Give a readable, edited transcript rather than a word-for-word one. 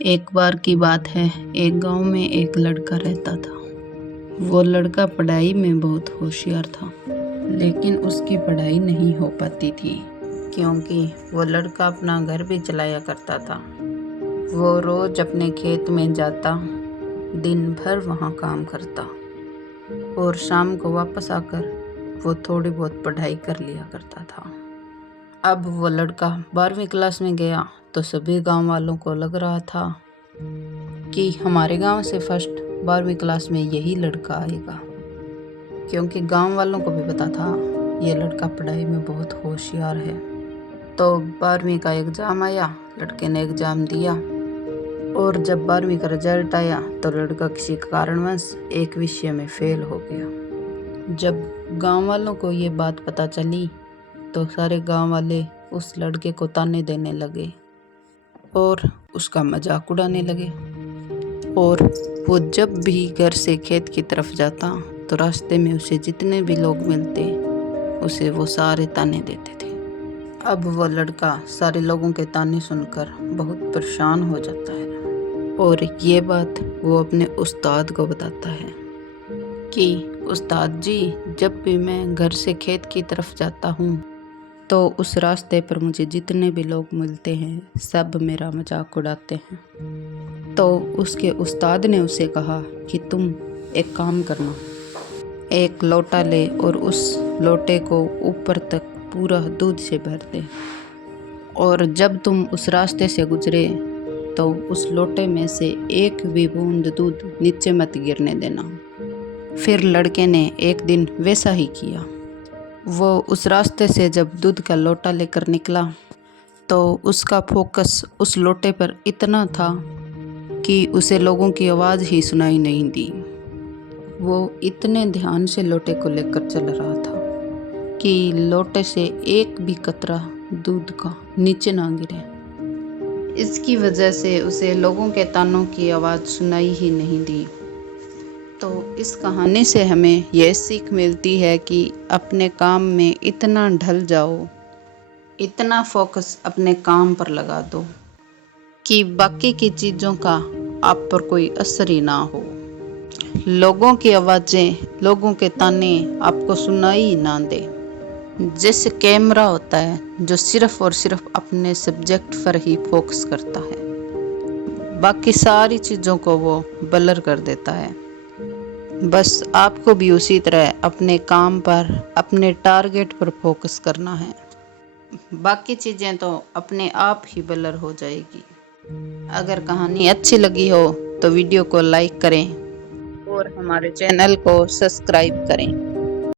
एक बार की बात है, एक गांव में एक लड़का रहता था। वो लड़का पढ़ाई में बहुत होशियार था, लेकिन उसकी पढ़ाई नहीं हो पाती थी क्योंकि वो लड़का अपना घर भी चलाया करता था। वो रोज अपने खेत में जाता, दिन भर वहाँ काम करता और शाम को वापस आकर वो थोड़ी बहुत पढ़ाई कर लिया करता था। अब वो लड़का 12वीं क्लास में गया तो सभी गांव वालों को लग रहा था कि हमारे गांव से फर्स्ट 12वीं क्लास में यही लड़का आएगा, क्योंकि गांव वालों को भी पता था ये लड़का पढ़ाई में बहुत होशियार है। तो 12वीं का एग्ज़ाम आया, लड़के ने एग्ज़ाम दिया और जब 12वीं का रिजल्ट आया तो लड़का किसी कारणवश एक विषय में फेल हो गया। जब गांव वालों को ये बात पता चली तो सारे गांव वाले उस लड़के को ताने देने लगे और उसका मजाक उड़ाने लगे। और वो जब भी घर से खेत की तरफ जाता तो रास्ते में उसे जितने भी लोग मिलते उसे वो सारे ताने देते थे। अब वो लड़का सारे लोगों के ताने सुनकर बहुत परेशान हो जाता है और ये बात वो अपने उस्ताद को बताता है कि उस्ताद जी, जब भी मैं घर से खेत की तरफ जाता हूँ तो उस रास्ते पर मुझे जितने भी लोग मिलते हैं सब मेरा मजाक उड़ाते हैं। तो उसके उस्ताद ने उसे कहा कि तुम एक काम करना, एक लोटा ले और उस लोटे को ऊपर तक पूरा दूध से भर दे और जब तुम उस रास्ते से गुजरे तो उस लोटे में से एक भी बूंद दूध नीचे मत गिरने देना। फिर लड़के ने एक दिन वैसा ही किया। वो उस रास्ते से जब दूध का लोटा लेकर निकला तो उसका फोकस उस लोटे पर इतना था कि उसे लोगों की आवाज़ ही सुनाई नहीं दी। वो इतने ध्यान से लोटे को लेकर चल रहा था कि लोटे से एक भी कतरा दूध का नीचे ना गिरे। इसकी वजह से उसे लोगों के तानों की आवाज़ सुनाई ही नहीं दी। तो इस कहानी से हमें यह सीख मिलती है कि अपने काम में इतना ढल जाओ, इतना फोकस अपने काम पर लगा दो कि बाकी की चीज़ों का आप पर कोई असर ही ना हो। लोगों की आवाज़ें, लोगों के ताने आपको सुनाई ही ना दे। जैसे कैमरा होता है जो सिर्फ और सिर्फ अपने सब्जेक्ट पर ही फोकस करता है, बाकी सारी चीज़ों को वो ब्लर कर देता है। बस आपको भी उसी तरह अपने काम पर, अपने टारगेट पर फोकस करना है। बाकी चीज़ें तो अपने आप ही ब्लर हो जाएगी। अगर कहानी अच्छी लगी हो तो वीडियो को लाइक करें और हमारे चैनल को सब्सक्राइब करें।